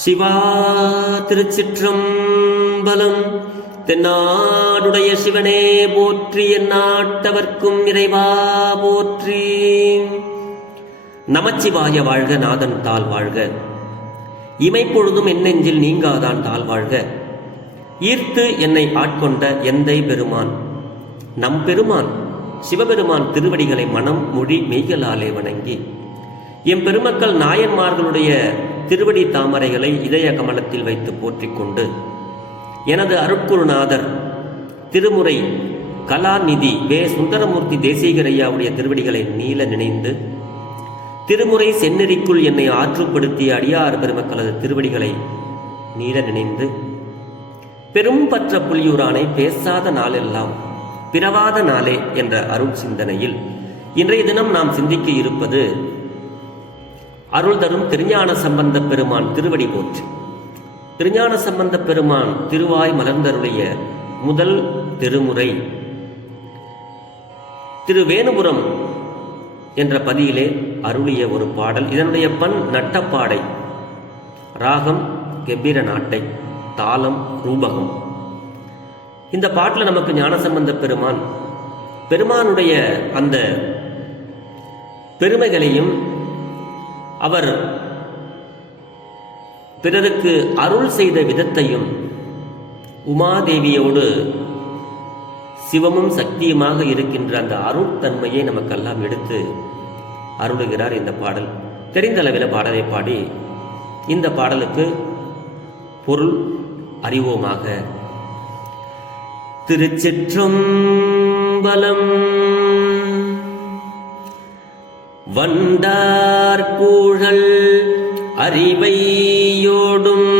சிவா திருச்சிற்றம்பலம். தென்னாடுடைய சிவனே போற்றி, எந்நாட்டவர்க்கும் இறைவா போற்றி. நமச்சிவாய வாழ்க, நாதன் தாள் வாழ்க, இமைப்பொழுதும் என் நெஞ்சில் நீங்காதான் தாள் வாழ்க. ஈர்த்து என்னை ஆட்கொண்ட எந்தை பெருமான் நம் பெருமான் சிவபெருமான் திருவடிகளை மனம் மொழி மெய்களாலே வணங்கி எம் பெருமக்கள் நாயன்மார்களுடைய திருவடி தாமரைகளை இதய கமலத்தில் வைத்து போற்றிக் கொண்டு எனது அருட்குருநாதர் திருமுறை கலாநிதி வே சுந்தரமூர்த்தி தேசிகரையாவுடைய திருவடிகளை நீல நினைந்து திருமுறை செந்நெறிக்குள் என்னை ஆற்றுப்படுத்திய அடியார் பெருமக்களது திருவடிகளை நீல நினைந்து பெரும் பற்ற புலியூரானை பேசாத நாளெல்லாம் பிறவாத நாளே என்ற அருள் சிந்தனையில் இன்றைய தினம் நாம் சிந்திக்க இருப்பது அருள் தரும் திருஞான சம்பந்த பெருமான் திருவடி போற்றி. திருஞான சம்பந்த பெருமான் திருவாய் மலர்ந்தருடைய முதல் திருமுறை திருவேணுபுரம் என்ற பதியிலே அருளிய ஒரு பாடல். இதனுடைய பண் நட்டப்பாடை, ராகம் கெம்பீர நாட்டை, தாளம் ரூபகம். இந்த பாட்டில் நமக்கு ஞானசம்பந்த பெருமானுடைய அந்த பெருமைகளையும் அவர் பிறருக்கு அருள் செய்த விதத்தையும் உமாதேவியோடு சிவமும் சக்தியுமாக இருக்கின்ற அந்த அருட்தன்மையை நமக்கெல்லாம் எடுத்து அருளுகிறார் இந்த பாடல். தெரிந்த அளவில் பாடலை பாடி இந்த பாடலுக்கு பொருள் அறிவோமாக. திருச்சிற்றம்பலம். வண்டார் கூழல் அறிவையோடும்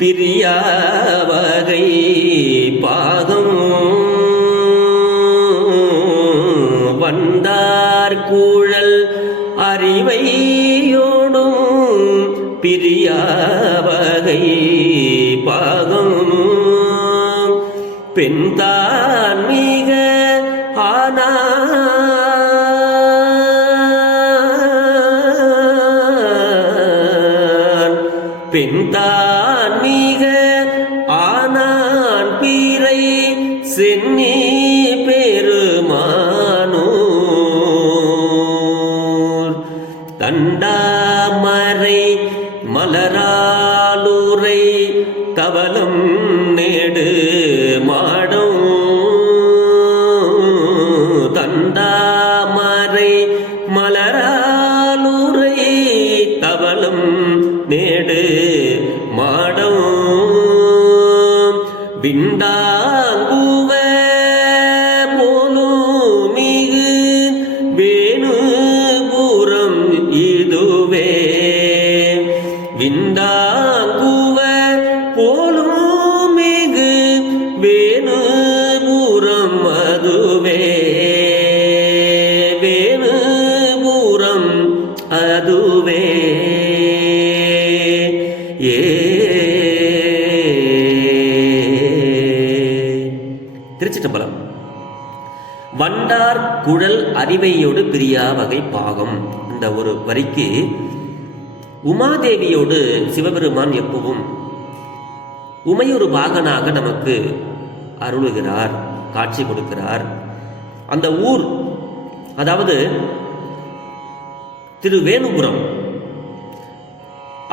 பிரியாவகை பாகம். வண்டார் கூழல் அறிவையோடும் பிரியாவகை பாகம். பெண்தான் மிக ஆனான், பெண்தான் மிக ஆனான் பீரை சென்னி பெருமானூர். தண்டாமரை மலராலுரை தவலம் நேடு மாடம். தண்டாமரை மலராலுரை தவலம் நேடு மாடம். விண்டாங்குவ போலுமிகு வேணுபுரம் இதுவே. விண்டாங்குவ போலுமிகு வேணுபுரம் அதுவே. வேணுபுரம் அதுவே. திருச்சிற்றம்பலம். வண்டார் குழல் அறிவையோடு பிரியா வகை பாகம். இந்த ஒரு வரிக்கு உமாதேவியோடு சிவபெருமான் எப்பவும் உமையொரு பாகனாக நமக்கு அருளுகிறார், காட்சி கொடுக்கிறார். அந்த ஊர், அதாவது திருவேணுபுரம்,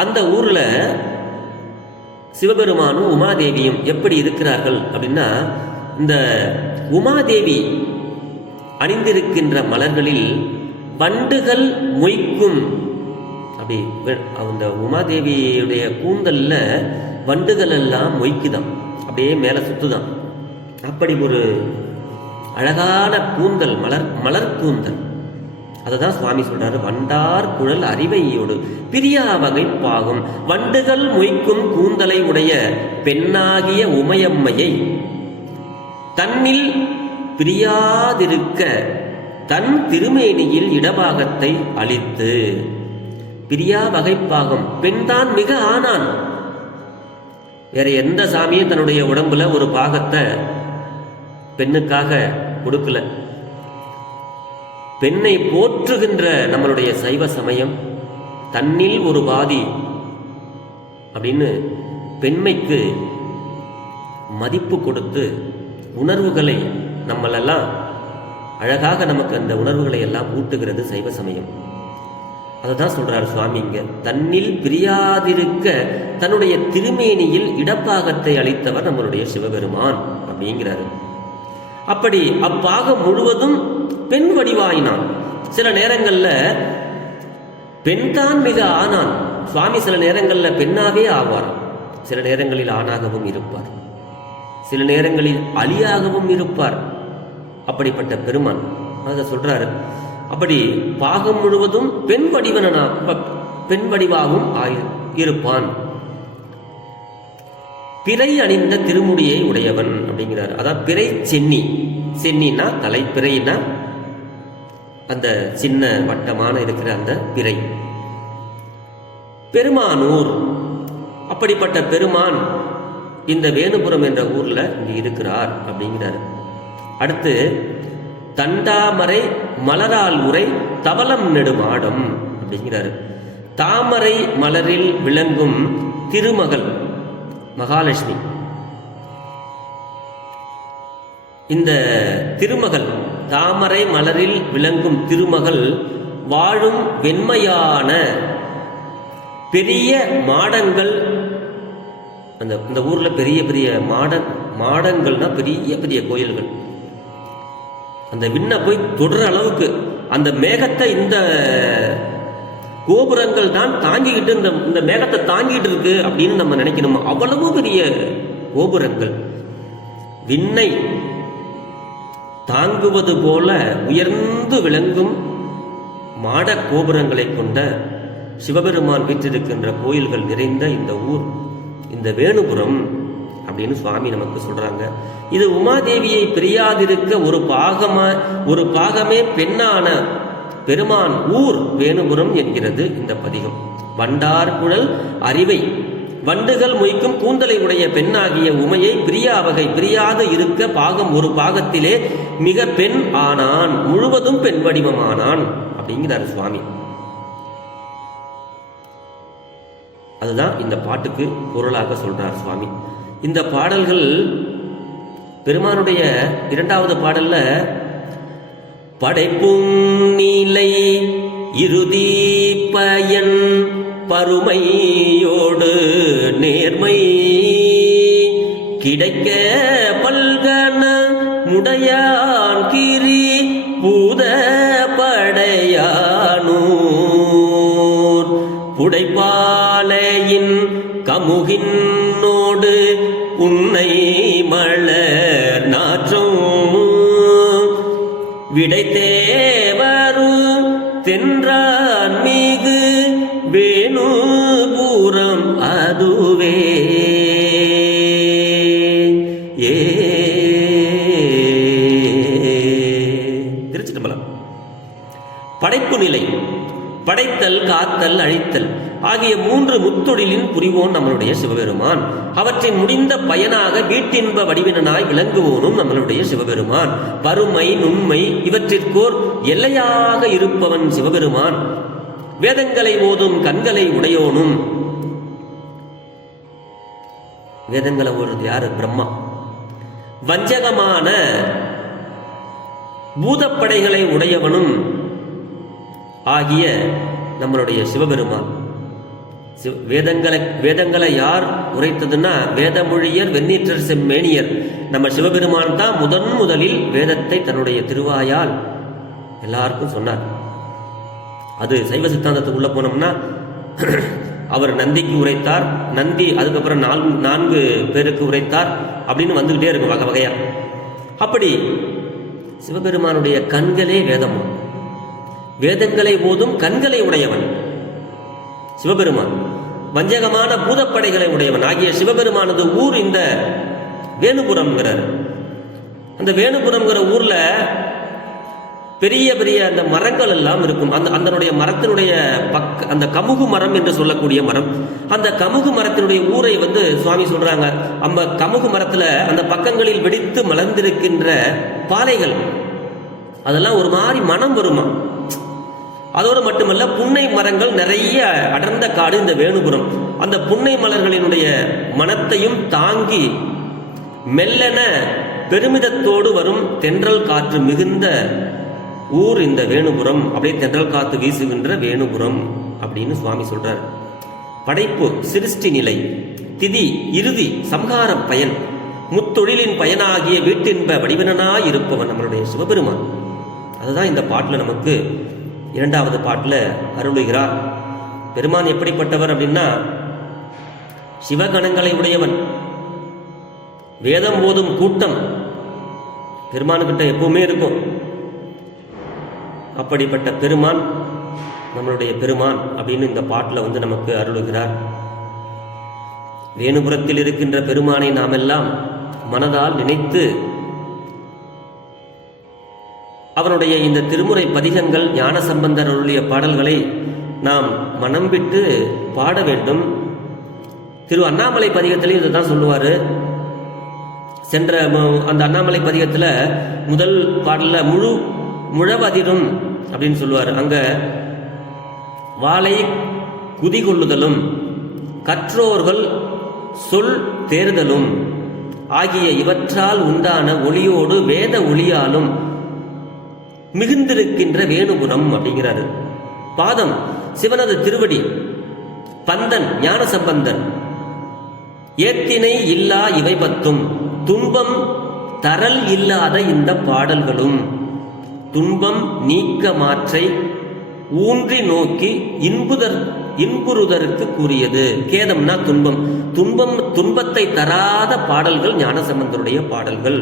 அந்த ஊர்ல சிவபெருமானும் உமாதேவியும் எப்படி இருக்கிறார்கள் அப்படின்னா, இந்த உமாதேவி அணிந்திருக்கின்ற மலர்களில் வண்டுகள் மொய்க்கும். அப்படி அந்த உமாதேவியுடைய கூந்தல்ல வண்டுகள் எல்லாம் மொய்க்குதான், அப்படியே மேலே சுத்துதான். அப்படி ஒரு அழகான கூந்தல், மலர் கூந்தல். அததான் சுவாமி சொல்றாரு, வண்டார் குழல் அறிவையோடு பிரியா வகை பாகம். வண்டுகள் மொய்க்கும் கூந்தலை உடைய பெண்ணாகிய உமையம்மையை தன்னில் பிரியாதிருக்க தன் திருமேனியில் இடபாகத்தை அளித்து. பிரியா வகைப்பாகம். பெண்தான் மிக ஆனான். வேற எந்த சாமியும் தன்னுடைய உடம்புல ஒரு பாகத்தை பெண்ணுக்காக கொடுக்கல. பெண்ணை போற்றுகின்ற நம்மளுடைய சைவ சமயம் தன்னில் ஒரு பாதி அப்படின்னு பெண்மைக்கு மதிப்பு கொடுத்து உணர்வுகளை நம்மளெல்லாம் அழகாக நமக்கு அந்த உணர்வுகளை எல்லாம் ஊட்டுகிறது சைவ சமயம். அதை தான் சொல்றாரு சுவாமி இங்க. தன்னில் பிரியாதிருக்க தன்னுடைய திருமேனியில் இடப்பாகத்தை அளித்தவர் நம்மளுடைய சிவபெருமான் அப்படிங்கிறாரு. அப்படி அப்பாகம் முழுவதும் பெண் வடிவாயினான். சில நேரங்கள்ல பெண்தான் மிக ஆனான். சுவாமி சில நேரங்கள்ல பெண்ணாவே ஆவார், சில நேரங்களில் ஆணாகவும் இருப்பார், சில நேரங்களில் அலியாகவும் இருப்பார். அப்படிப்பட்ட பெருமான் அதை சொல்றாரு. அப்படி பாகம் முழுவதும் பெண் வடிவாகவும் இருப்பான். பிறை அணிந்த திருமுடியை உடையவன் அப்படிங்கிறார். அதான் பிறை சென்னி. சென்னினா தலை, பிறைனா அந்த சின்ன வட்டமான இருக்கிற அந்த பிறை. பெருமானூர், அப்படிப்பட்ட பெருமான் இந்த வேணுபுரம் என்ற ஊர்ல இங்க இருக்கிறார் அப்படிங்கிறார். அடுத்து தண்டாமரை மலரால் உரை தவளம் நெடுமாடம் அப்படிங்கிறாரு. தாமரை மலரில் விளங்கும் திருமகள் மகாலட்சுமி. இந்த திருமகள், தாமரை மலரில் விளங்கும் திருமகள் வாழும் வெண்மையான பெரிய மாடங்கள். அந்த ஊர்ல பெரிய பெரிய மாடங்கள்னா பெரிய பெரிய கோயில்கள். அந்த விண்ணை போய் தொடர அளவுக்கு அந்த மேகத்தை இந்த கோபுரங்கள் தான் தாங்கிக்கிட்டு இந்த மேகத்தை தாங்கிட்டு இருக்கு அப்படின்னு நம்ம நினைக்கணும். அவ்வளவு பெரிய கோபுரங்கள் விண்ணை தாங்குவது போல உயர்ந்து விளங்கும் மாட கோபுரங்களை கொண்ட சிவபெருமான் வீற்றிருக்கின்ற கோயில்கள் நிறைந்த இந்த ஊர் இந்த வேணுபுரம் அப்படின்னு சுவாமி நமக்கு சொல்றாங்க. இது உமாதேவியை பிரியாதிருக்க ஒரு பாகமே பெண்ணான பெருமான் ஊர் வேணுபுரம் என்கிறது இந்த பதிகம். வண்டார் குழல் அறிவை வண்டுகள் மொய்க்கும் கூந்தலை உடைய பெண்ணாகிய உமையை பிரியாது இருக்க பாகம் ஒரு பாகத்திலே மிக பெண் ஆனான், முழுவதும் பெண் வடிவமானான் அப்படிங்கிறார் சுவாமி. அதுதான் இந்த பாட்டுக்கு பொருளாக சொல்றார் சுவாமி. இந்த பாடல்கள் பெருமானுடைய இரண்டாவது பாடல்ல படைப்பும் நிலை இறுதி பயன் பருமையோடு நேர்மை கிடைக்க பல்கன முடையான் கிரி பூத படையானூர் புடைப்பாலையின் கமுகின்னோடு உன்னை மலர் நாற்றும் விடைத்தேவரும் தென்றான் மிகு வேணுபுரம் அதுவே. திருச்சிட்டம்பலம். படைப்பு நிலை, படைத்தல், காத்தல், அழித்தல் ஆகிய மூன்று முத்தொழிலின் புரிவோன் நம்மளுடைய சிவபெருமான். அவற்றின் முடிந்த பயனாக வீட்டின்ப வடிவினாய் விளங்குவோனும் நம்மளுடைய சிவபெருமான். பருமை நுண்மை இவற்றிற்கோர் எல்லையாக இருப்பவன் சிவபெருமான். வேதங்களை ஓதும் கண்களை உடையோனும். வேதங்களை ஓடுறது யாரு? பிரம்மா. வஞ்சகமான பூதப்படைகளை உடையவனும் ஆகிய நம்மளுடைய சிவபெருமான். வேதங்களை யார் உரைத்ததுன்னா வேதமொழியர் வெண்ணீற்றர் செம்மேனியர். நம்ம சிவபெருமான் தான் முதலில் வேதத்தை தன்னுடைய திருவாயால் எல்லாருக்கும் சொன்னார். அது சைவ சித்தாந்தத்துக்குள்ள போனோம்னா அவர் நந்திக்கு உரைத்தார், நந்தி அதுக்கப்புறம் 4 பேருக்கு உரைத்தார் அப்படின்னு வந்துகிட்டே இருக்கும் வகை வகையா. அப்படி சிவபெருமானுடைய கண்களே வேதம். வேதங்களை போதும் கண்களை உடையவன் சிவபெருமான். வஞ்சகமான பூதப்படைகளை உடையவன் ஆகிய சிவபெருமானது ஊர் இந்த வேணுபுரம்ங்கிறார். அந்த வேணுபுரம்ங்கிற ஊர்ல பெரிய பெரிய அந்த மரங்கள் எல்லாம் இருக்கும். அதனுடைய மரத்தினுடைய அந்த கமுகு மரம் என்று சொல்லக்கூடிய மரம், அந்த கமுகு மரத்தினுடைய ஊரை சுவாமி சொல்றாங்க. அந்த கமுகு மரத்துல அந்த பக்கங்களில் வெடித்து மலர்ந்திருக்கின்ற பாலைகள் அதெல்லாம் ஒரு மாதிரி மனம் வருமா. அதோடு மட்டுமல்ல புன்னை மரங்கள் நிறைய அடர்ந்த காடு இந்த வேணுபுரம். அந்த புன்னை மலர்களினுடைய மனத்தையும் தாங்கி மெல்லென பெருமிதத்தோடு வரும் தென்றல் காற்று மிகுந்த ஊர் இந்த வேணுபுரம். அப்படியே தென்றல் காத்து வீசுகின்ற வேணுபுரம் அப்படின்னு சுவாமி சொல்றார். படைப்பு சிருஷ்டி நிலை, திதி இறுதி, சம்ஹாரம் பயன், முத்தொழிலின் பயனாகிய வீட்டின்ப வடிவனாய் இருப்பவன் நம்மளுடைய சிவபெருமான். அதுதான் இந்த பாட்டில் நமக்கு இரண்டாவது பாட்டில் அருளுகிறார். பெருமான் எப்படிப்பட்டவர் அப்படின்னா சிவகணங்களை உடையவன். வேதம் போதும் கூட்டம் பெருமானுக்கிட்ட எப்பவுமே இருக்கும். அப்படிப்பட்ட பெருமான் நம்மளுடைய பெருமான் அப்படின்னு இந்த பாட்டில் நமக்கு அருளுகிறார். வேணுபுரத்தில் இருக்கின்ற பெருமானை நாம் எல்லாம் மனதால் நினைத்து அவனுடைய இந்த திருமுறை பதிகங்கள் ஞான சம்பந்தர் அருளிய பாடல்களை நாம் மனம் விட்டு பாட வேண்டும். திரு அண்ணாமலை பதிகத்திலையும் இதை தான் சொல்லுவார். சென்ற அந்த அண்ணாமலை பதிகத்தில் முதல் பாடலில் முழவதிரும் அப்படின்னு சொல்லுவார். அங்க வாளை குதிகொள்ளுதலும் கற்றோர்கள் சொல் தேர்தலும் ஆகிய இவற்றால் உண்டான ஒளியோடு வேத ஒளியாலும் மிகுந்திருக்கின்ற வேணுபுரம் அப்படிங்கிறாரு. பாதம் சிவனது திருவடி, பந்தன் ஞான சம்பந்தன், ஏத்தினை இல்லா இவை பத்தும், துன்பம் தரல் இல்லாத இந்த பாடல்களும், துன்பம் நீக்க மாற்றை ஊன்றி நோக்கி இன்புறுதற்கு கூறியது. கேதம்னா துன்பம், துன்பத்தை தராத பாடல்கள் ஞானசம்பந்தருடைய பாடல்கள்.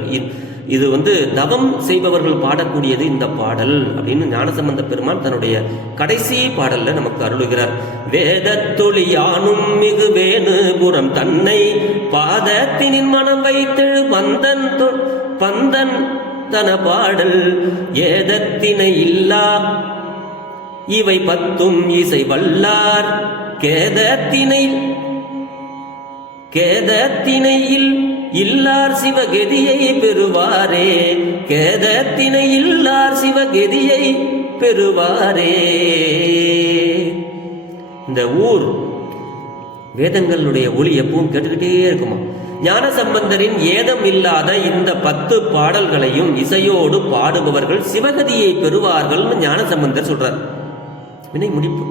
இது தவம் செய்பவர்கள் பாடக்கூடியது இந்த பாடல் அப்படின்னு ஞானசம்பந்த பெருமான் தன்னுடைய கடைசி பாடல்ல நமக்கு அருளுகிறார். வேதத்தொழியானும் மிகு வேணுபுரம் தன்னை பாதத்தினின் மனம் வைத்தெழு பந்தன் தன பாடல் ஏதத்தினை இல்லா இவை பத்தும் இசை வல்லார் கேதத்தினையில் இல்லார் சிவகதியை பெறுவாரே, கேதத்தினை இல்லார் சிவகதியை பெறுவாரே. இந்த ஊர் வேதங்களுடைய ஒளி எப்பவும் கேட்டுக்கிட்டே இருக்குமா. ஞான சம்பந்தரின் ஏதம் இல்லாத இந்த 10 பாடல்களையும் இசையோடு பாடுபவர்கள் சிவகதியை பெறுவார்கள் ஞான சம்பந்தர் சொல்றார். வினை முடிப்பு.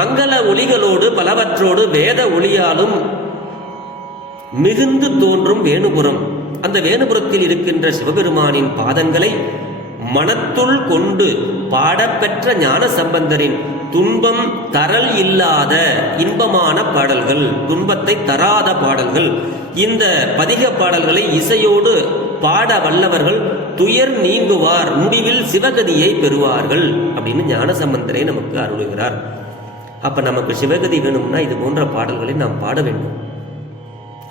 மங்கள ஒளிகளோடு பலவற்றோடு வேத ஒளியாலும் மிகுந்து தோன்றும் வேணுபுரம். அந்த வேணுபுரத்தில் இருக்கின்ற சிவபெருமானின் பாதங்களை மனத்துள் கொண்டு பாடப்பெற்ற ஞான சம்பந்தரின் துன்பம் தரல் இல்லாத இன்பமான பாடல்கள், துன்பத்தை தராத பாடல்கள். இந்த பதிக பாடல்களை இசையோடு பாட வல்லவர்கள் துயர் நீங்குவார், முடிவில் சிவகதியை பெறுவார்கள் அப்படின்னு ஞான சம்பந்தரை நமக்கு அருளுகிறார். அப்ப நமக்கு சிவகதி வேணும்னா இது போன்ற பாடல்களை நாம் பாட வேண்டும்.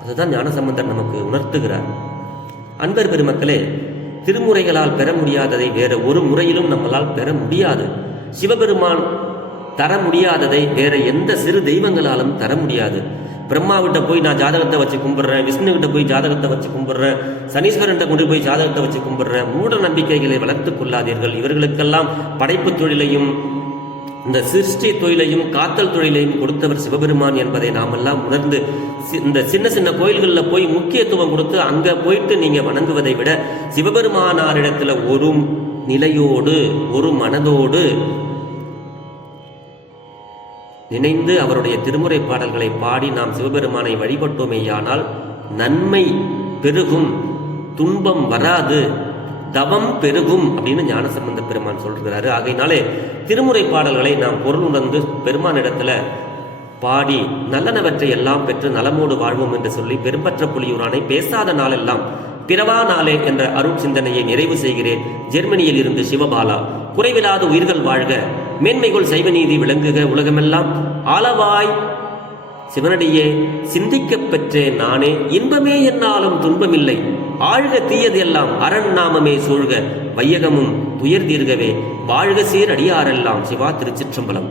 அதுதான் ஞான சம்பந்தர் நமக்கு உணர்த்துகிறார். அன்பர் பெருமக்களே, திருமுறைகளால் பெற முடியாததை வேற ஒரு முறையிலும் நம்மளால் பெற முடியாது. சிவபெருமான் தர முடியாததை வேற எந்த சிறு தெய்வங்களாலும் தர முடியாது. பிரம்மாவிட்ட போய் நான் ஜாதகத்தை வச்சு கும்பிடுறேன், விஷ்ணுகிட்ட போய் ஜாதகத்தை வச்சு கும்பிடுறேன், சனீஸ்வரன்ட்ட கொண்டு போய் ஜாதகத்தை வச்சு கும்பிடுறேன், மூட நம்பிக்கைகளை வளர்த்துக் கொள்ளாதீர்கள். இவர்களுக்கெல்லாம் படைப்பு தொழிலையும் இந்த சிருஷ்டி தொழிலையும் காத்தல் தொழிலையும் கொடுத்தவர் சிவபெருமான் என்பதை நாமெல்லாம் உணர்ந்து இந்த சின்ன சின்ன கோயில்களில் போய் முக்கியத்துவம் கொடுத்து அங்க போயிட்டு நீங்க வணங்குவதை விட சிவபெருமானாரிடத்துல ஒரு நிலையோடு ஒரு மனதோடு நினைந்து அவருடைய திருமுறை பாடல்களை பாடி நாம் சிவபெருமானை வழிபட்டோமேயானால் நன்மை பெருகும், துன்பம் வராது, தவம் பெருகும் அப்படின்னு ஞானசம்பந்த பெருமான் சொல்கிறாரு. ஆகையினாலே திருமுறை பாடல்களை நாம் பொருள் உணர்ந்து பெருமானிடத்துல பாடி நல்லனவற்றை எல்லாம் பெற்று நலமோடு வாழ்வோம் என்று சொல்லி பெரும்பற்ற புலியூரானை பேசாத நாளெல்லாம் பிறவா நாளே என்ற அருள் சிந்தனையை நிறைவு செய்கிறேன். ஜெர்மனியில் இருந்து சிவபாலா. குறைவில்லாத உயிர்கள் வாழ்க, மேன்மைகள் சைவநீதி விளங்குக, உலகமெல்லாம் ஆளவாய் சிவனடியே சிந்திக்கப் பெற்றேன் நானே, இன்பமே என்னாலும் துன்பமில்லை, ஆழ்க தீயது எல்லாம் அரண் நாமமே சூழ்க, வையகமும் துயர் தீர்கவே வாழ்க சீர் அடியாரெல்லாம். சிவா திருச்சிற்றம்பலம்.